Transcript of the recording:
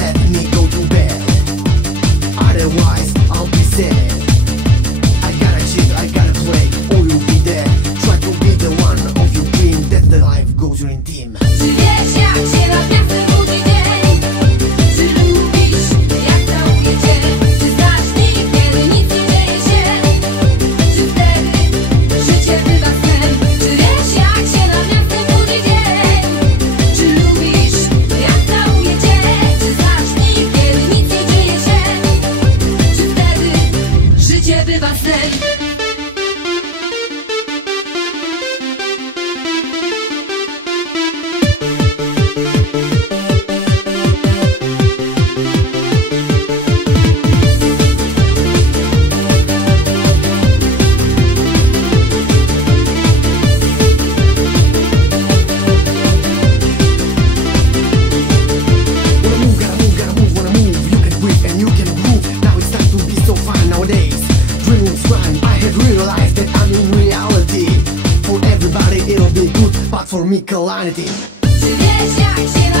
let me go to bed, otherwise I'll be sad. I gotta cheat, I gotta play, or you'll be dead. Try to be the one of your dream, that the life goes in team. Czy wiesz, jak się na piasek budzi dzień? Czy lubisz, jak całuje cię? Czy znasz dni, kiedy nic nie dzieje się? Czy wtedy życie bywa snem? Czy wiesz, jak się na piasek budzi dzień? Czy lubisz, jak całuje cię? Czy znasz dni, kiedy nic nie dzieje się? Czy wtedy życie bywa snem? For me, calamity. Czy wiesz, jak się